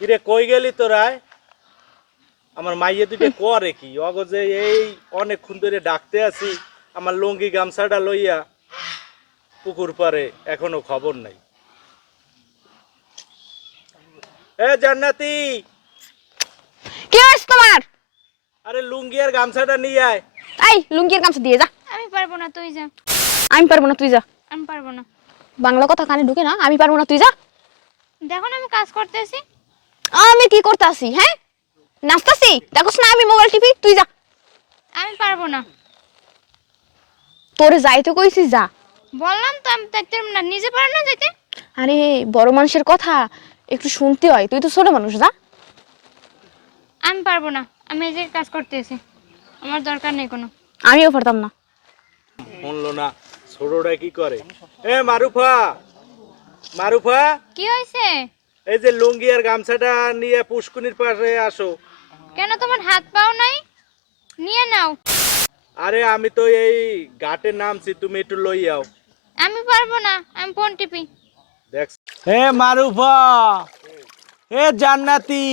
কিরে কই গেলি তোরায় আমার মাইয়ে দুটো করে কি? অগজে এই অনেকক্ষণ ধরে ডাকতে আছি আমার লুঙ্গি গামছাটা লইয়া পুকুর পারে এখনও খবর নাই। এ জান্নাতি! কি হয়েছে তোমার? আরে লুঙ্গি আর গামছাটা নিয়ে আয়। এই লুঙ্গির গামছা দিয়ে যা। আমি পারব না তুই যা। আমি পারব না তুই যা। আমি পারব না। বাংলা কথা কানে ঢুকে না আমি পারব না তুই যা। দেখো না আমি কাজ করতেছি। আমি কি করতে আসি হ্যাঁ? নাচতাছি? দেখোস না আমি মোবাইল টিপি তুই যা। আমি পারব না। তোরে যাইতে কইছি যা। বললাম তো আমি যাইতে পারব না। নিজে পারো না যেতে আরে বড় মানুষের কথা একটু শুনতে হয়। তুই তো ছোট মানুষ যা। আমি পারব না। আমি এই যে কাজ করতেছি। আমার দরকার নেই কোনো। আমিও পারতাম না। শুনলো না। ছোটটা কি করে? এ মারুফা! মারুফা! কি হয়েছে এই যে লুঙ্গি আর গামছাটা নিয়ে পুষ্কুনির পাশে আসো। কেন তোমার হাত পাও নাই? নিয়ে নাও। আরে আমি তো এই ঘাটে নামছি তুমি একটু লই যাও আমি পারব না আমি ফোন টিপি। দেখ। হে মারুফা হে জান্নাতি।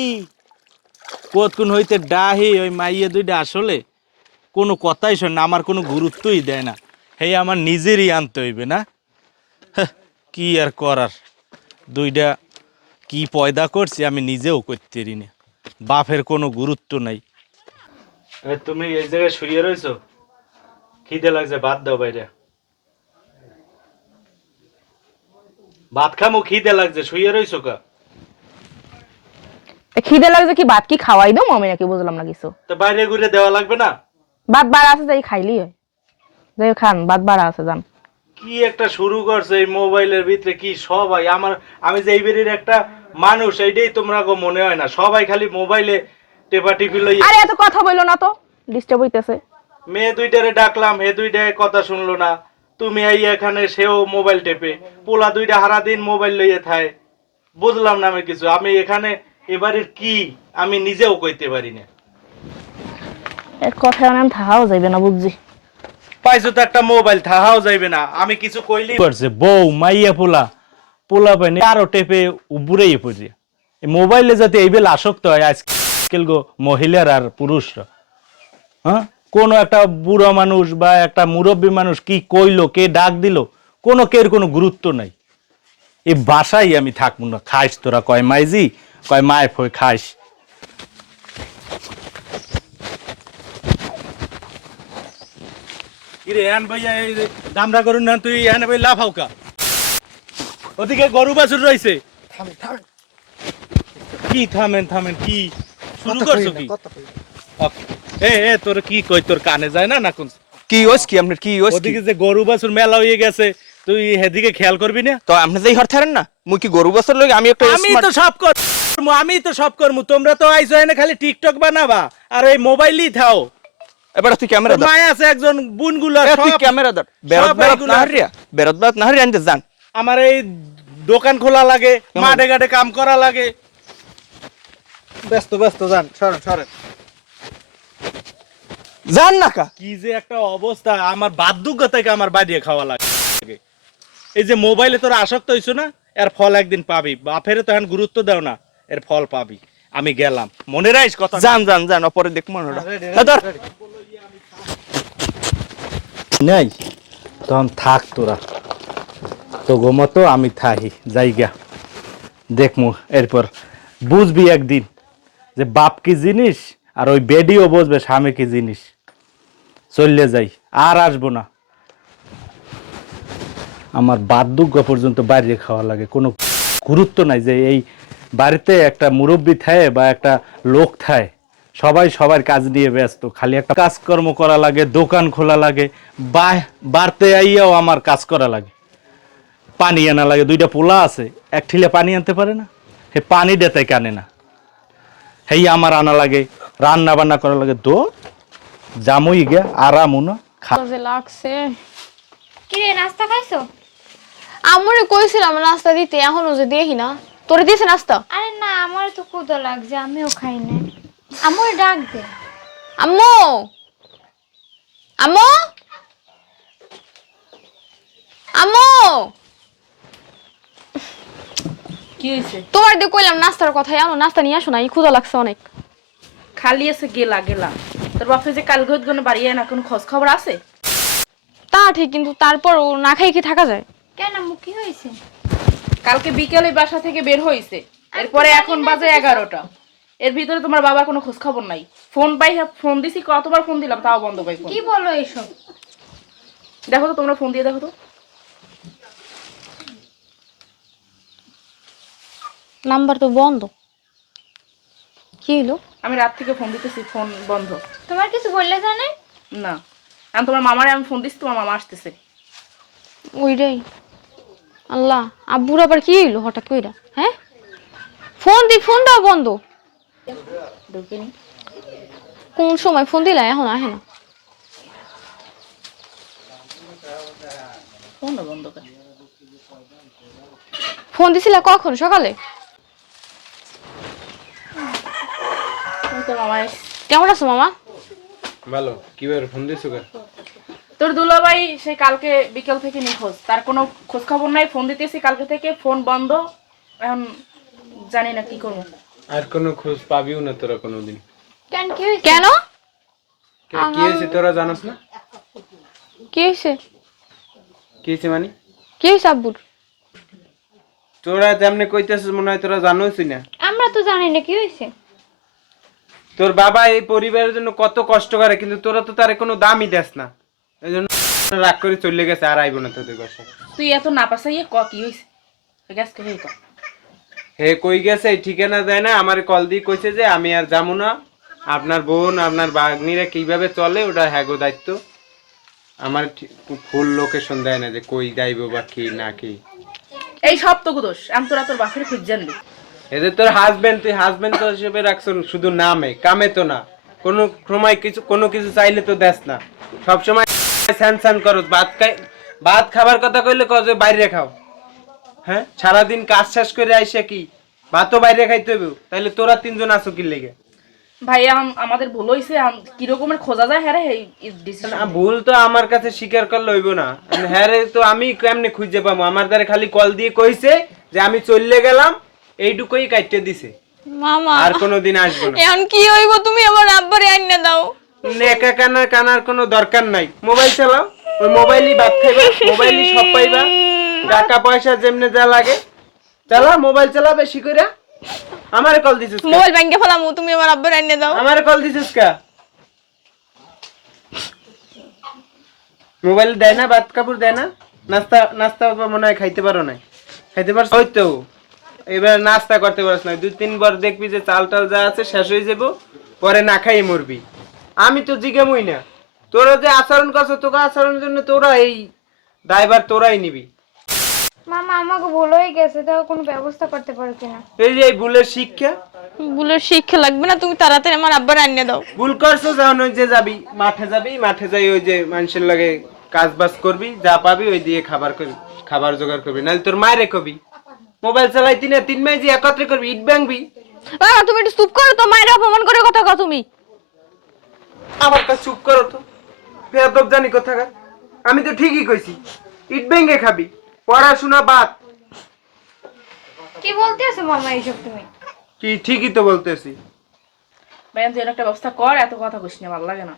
কতক্ষণ হইতে ডাহি ওই মাইয়ে দুইটা আসলে? কোনো কথাই শোন না আমার কোনো গুরুত্বই দেয় না। হে আমার নিজেরই আনতে হইবে না? কি আর করার? দুইটা কি পয়দা করছি আমি নিজেও করতে পারি না বাপের কোনো গুরুত্ব নাই। তুমি এই জায়গায় শুয়ে রয়েছো? খিদে লাগছে বাদ দাও বাইরে। ভাত খামো খিদে লাগছে শুয়ে রয়েছো কা? খিদে লাগছে কি ভাত কি খাওয়াই দো আমি নাকি বুঝলাম না কিছু। তো বাইরে ঘুরে দেওয়া লাগবে না? ভাত বাড়া আছে যাই খাইলি হয়। যাই খান ভাত বাড়া আছে যান। কি একটা শুরু করছে এই মোবাইলের ভিতরে? কি সবাই? আমার আমি যে এই বেরির একটা মানুষ এইটাই তোমরা গো মনে হয় না। সবাই খালি মোবাইলে টেপা টিপি লই আরে এত কথা বলল না তো। ডিস্টার্ব হইতেছে। মেয়ে দুইটারে ডাকলাম হে দুইটায় কথা শুনলো না। তুমি এই এখানে সেও মোবাইল টেপে। পোলা দুইটা হারা দিন মোবাইল লইয়ে থায়। বুঝলাম না আমি কিছু। আমি এখানে এবারের কি? আমি নিজেও কইতে পারি না। এর কথা আমি থাকাও যাইবে না বুঝছি। পাইছো তো একটা মোবাইল থাহাও যাইবে না। আমি কিছু কইলি পারছে বউ মাইয়া পোলা। পোলা পাইনি, আরও টেপে উবুরেই এই মোবাইলে যাতে এই বেলা আসক্ত হয় আজকাল গো মহিলার আর পুরুষরা। হ্যাঁ? কোনো একটা বুড়ো মানুষ বা একটা মুরব্বী মানুষ কি কইলো, কে ডাক দিল, কোনো কের কোনো গুরুত্ব নাই। এই বাসায় আমি থাকব না। খাইস তোরা, কয় মাইজি, কয় মায় ফয় খাইস। কিরে এন ভাইয়া এই দামরা করুন না তুই এন ভাই লাফাও কা ওদিকে গরু বাছুর রইছে কি থামেন থামেন কি? শুরু করছ কি? এ এ তোর কি কই তোর কানে যায় না না কোন? কি হইস কি আপনার কি হইস ওদিকে যে গরু বাছুর মেলা হয়ে গেছে তুই হেদিকে খেয়াল করবি না? তো আপনি যেই হর থারেন না মুই কি গরু বছর লই আমি একটা আমি তো সব করব আমি তো সব করব তোমরা তো আইসো এনে খালি টিকটক বানাবা আর ওই মোবাইলই থাও। এবার তুই ক্যামেরা ধর। মায় আছে একজন বুনগুলা তুই সব ক্যামেরা ধর। বেরত সব বেরত এইগুলা- না হারিয়া। বেরত বেরত না হারিয়া আনতে যান। আমার এই দোকান খোলা লাগে মাঠে ঘাটে কাম করা লাগে। ব্যস্ত ব্যস্ত যান সরেন সরেন। যান না কা। কি যে একটা অবস্থা আমার বাধ্যকতাকে আমার বাড়িয়ে খাওয়া লাগে। এই যে মোবাইলে তোরা আসক্ত হইছো না এর ফল একদিন পাবি। বাপেরে তো এখন গুরুত্ব দাও না এর ফল পাবি। আমি গেলাম। মনে রাখিস কথা। জান যান জান অপরে দেখ মনে নাই, তখন থাক তোরা। তো গোমতো আমি থাহি জায়গা দেখমু এরপর বুঝবি একদিন যে বাপ কি জিনিস আর ওই বেডিও বুঝবে স্বামী কি জিনিস। চললে যাই, আর আসব না। আমার বার্ধক্য পর্যন্ত বাইরে খাওয়া লাগে, কোনো গুরুত্ব নাই যে এই বাড়িতে একটা মুরব্বী থায় বা একটা লোক থায়। সবাই সবার কাজ নিয়ে ব্যস্ত। খালি একটা কাজকর্ম করা লাগে দোকান খোলা লাগে বাড়তে আইয়াও আমার কাজ করা লাগে। পানি আনা লাগে দুইটা পোলা আছে এক ঠিলে পানি আনতে পারে না হে পানি দেতে কানে না। হেই আমার আনা লাগে রান্না বান্না করা লাগে দো জামুই গে আরাম না খা। লাগছে। কি রে নাস্তা খাইছো? আমারে কইছিলাম নাস্তা দিতে এখনও যে দেখি না। তোরে দিয়েছে নাস্তা? আরে না আমার তো ক্ষুধা লাগছে আমিও খাই না আমার ডাক দে। আম্মু! আম্মু! আম্মু! কি কি হয়েছে তোমার দিয়ে কইলাম নাস্তার কথা আনো নাস্তা নিয়ে আসো না এই ক্ষুধা লাগছে অনেক। খালি আছে গেলা গেলা। তোর বাপে যে কাল ঘর গনে বাড়ি না কোনো খোঁজ খবর আছে? তা ঠিক কিন্তু তারপর ও না খাই কি থাকা যায়? কেন আম্মু কি হয়েছে কালকে বিকেলে বাসা থেকে বের হয়েছে এরপরে এখন বাজে এগারোটা। এর ভিতরে তোমার বাবার কোনো খোঁজ খবর নাই। ফোন পাই ফোন দিছি কতবার ফোন দিলাম তাও বন্ধ পাই ফোন। কি বলো এসব? দেখো তো তোমরা ফোন দিয়ে দেখো তো। নাম্বার তো বন্ধ। কি হলো আমি রাত থেকে ফোন দিতেছি ফোন বন্ধ। তোমার কিছু বললে জানে? না। আমি তোমার মামারে আমি ফোন দিচ্ছি তোমার মামা আসতেছে। ওইটাই। আল্লাহ আব্বুর আবার কি হইল হঠাৎ কইরা? হ্যাঁ? ফোন দি ফোনটাও বন্ধ। ঢুকিনি। কোন সময় ফোন দিলা? এখন আহে না। ফোনও বন্ধ করে। ফোন দিছিলা কখন? সকালে? তোর কেমন আছো মামা? ভালো। কীভাবে ফোন দিছো কে? তোর দুলাভাই সেই কালকে বিকেল থেকে নিখোঁজ। তার কোনো খোঁজ খবর নাই। ফোন দিতেছি কালকে থেকে। ফোন বন্ধ। এখন জানি না কি করব। আর কোনো খোঁজ পাবিও না তোরা কোনোদিন। কেন কি হয়েছে? তোরা জানোস না? কি হয়েছে? কি হয়েছে মানে? কি হয়েছে আব্বুর? তোরা যেমনি কইতেছিস মনে হয় তোরা জানোস না। আমরা তো জানি না কি হয়েছে? তোর বাবা এই পরিবারের জন্য কত কষ্ট করে কিন্তু তোরা তো তার কোনো দামই দেস না। এই জন্য রাগ করে চলে গেছে আর আইব না তোদের বাসায়। তুই এত না পাসাইয়ে ক কি হয়েছে? গ্যাস কে হই ক হে কই গেছে? এই ঠিকানা দেয় না। আমার কল দিয়ে কইছে যে আমি আর যাব না। আপনার বোন আপনার বাগনিরা কীভাবে চলে ওটা হ্যাগো দায়িত্ব। আমার ফুল লোকেশন দেয় না যে কই যাইব বা কি না কি। এই সব তো দোষ। আমি তোরা তোর বাপের খুঁজ জানলি এদের তোর হাজবেন্ড তুই হাজবেন্ড তো হিসেবে রাখছ শুধু নামে। কামে তো না। কোনো সময় কিছু কোনো কিছু চাইলে তো দেস না। সব সময় স্যান স্যান করো। ভাত খাই ভাত খাবার কথা কইলে কবে বাইরে খাও। হ্যাঁ? সারাদিন কাজ শেষ করে আইসে কি? ভাতও বাইরে খাইতে হবে তাহলে তোরা তিনজন আসো কি লেগে? ভাই আম- আমাদের ভুল হয়েছে কি রকমের খোঁজা যায়? হ্যাঁ এই ডিসিশন ভুল তো আমার কাছে স্বীকার করলে হইব না। হ্যাঁ তো আমি কেমনে খুঁজে পাবো? আমার দ্বারা খালি কল দিয়ে কইছে যে আমি চলে গেলাম এইটুকুই কাটতে দিছে। মামা। আর কোনোদিন আসব না। এখন কি হইব? তুমি আমার আব্বারে আইনা দাও। নেকা কানার কানার কোনো দরকার নাই। মোবাইল চালাও। ওই মোবাইলই ভাত খাইবা মোবাইলই সব পাইবা। টাকা পয়সা যেমনে যা লাগে। চালা মোবাইল চালা বেশি করে আমারে কল দিছিস মোবাইল ব্যাংকে ফেলামু তুমি আমার আব্বারে আইনা দাও। আমারে কল দিছিস কা? মোবাইল দেয় না ভাত কাপড় দেয় না? নাস্তা নাস্তা মনে হয় খাইতে পারো না খাইতে পারছ? ওই তো। এবার নাস্তা করতে পারছ না দুই তিনবার দেখবি যে চাল টাল যা আছে শেষ হয়ে যাব পরে না খাই মরবি। আমি তো জিজ্ঞামই না। তোরা যে আচরণ করছ তোকে আচরণের জন্য তোরা এই ড্রাইভার তোরাই নিবি। মামা আমাকে ভুল হয়ে গেছে তাও কোনো ব্যবস্থা করতে পারো কিনা? এই যে এই ভুলের শিক্ষা? বুলের শিক্ষা লাগবে না তুমি তাড়াতাড়ি আমার আব্বারে আইনা দাও। ভুল করছ যখন ওই যে যাবি মাঠে যাবি মাঠে যাই ওই যে মানুষের লাগে কাজ বাজ করবি যা পাবি ওই দিয়ে খাবার করবি খাবার জোগাড় করবি নাহলে তোর মায়েরে কবি। মোবাইল চালাই তিনে তিন মাই যে একত্রে করবি ইট ব্যাংবি বাবা তুমি একটু চুপ করো তো মায়ের অপমান করে কথা কও তুমি। আমার কাছে চুপ করো তো। বেয়াদব জানি কোথাকার। আমি তো ঠিকই কইছি ইট ব্যাংকে খাবি। পড়াশোনা বাদ। কি বলতে আছো মামা এইসব তুমি? কি ঠিকই তো বলতেছি। ভাই তুই একটা ব্যবস্থা কর এত কথা কইস না ভালো লাগে না।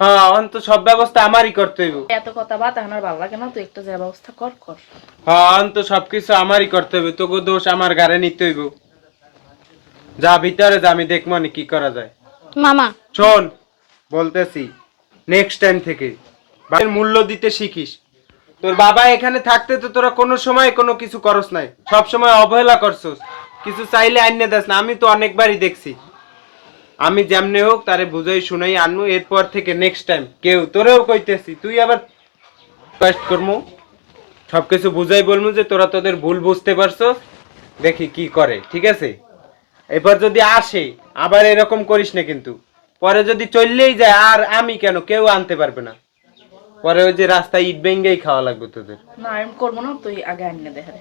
হ্যাঁ অন্ত সব ব্যবস্থা আমারই করতে হইব। এত কথা বাদ আর ভালো লাগে না তুই একটা যা ব্যবস্থা কর কর। হ্যাঁ অন্ত সবকিছু আমারই করতে হবে তোকে দোষ আমার গাড়ে নিতে হইব। যা ভিতরে যা আমি দেখব কি করা যায়। মামা। শোন বলতেছি নেক্সট টাইম থেকে। বাড়ির মূল্য দিতে শিখিস। তোর বাবা এখানে থাকতে তো তোরা কোনো সময় কোনো কিছু করস নাই। সব সময় অবহেলা করছস। কিছু চাইলে আইনে দেস না, আমি তো অনেকবারই দেখছি। আমি যেমনে হোক তারে বুঝাই শুনাই আনব এরপর থেকে নেক্সট টাইম কেউ, তোরেও কইতেছি, তুই আবার কষ্ট সব কিছু বুঝাই বলব যে তোরা তোদের ভুল বুঝতে পারছস। দেখি কি করে, ঠিক আছে? এবার যদি আসে, আবার এরকম করিস না কিন্তু। পরে যদি চললেই যায়, আর আমি কেন? কেউ আনতে পারবে না। পরে ওই যে রাস্তায় ইট ভেঙ্গেই খাওয়া লাগবে তোদের। না আমি করব না তুই আগে আনিয়ে দেখা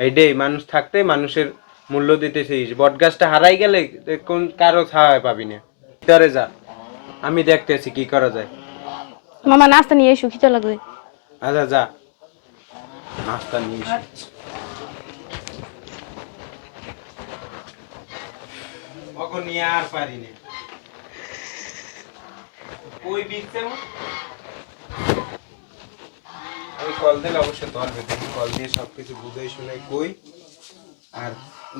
এইটাই মানুষ থাকতে মানুষের মূল্য দিতে সেই বট গাছটা হারাই গেলে কোন কারও ছাওয়ায় পাবি না। ভিতরে যা আমি দেখতেছি কি করা যায়। মামা নাস্তা নিয়ে এসো খিদে লাগবে। আচ্ছা যা। নাস্তা নিয়ে এসো। ওগো নিয়ে আর পারি না। কই বিচ্ছে কল দিলে অবশ্যই ধরবে দেখি কল দিয়ে সবকিছু বুঝাই শুনে কই আর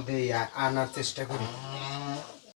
দেই আনার চেষ্টা করি।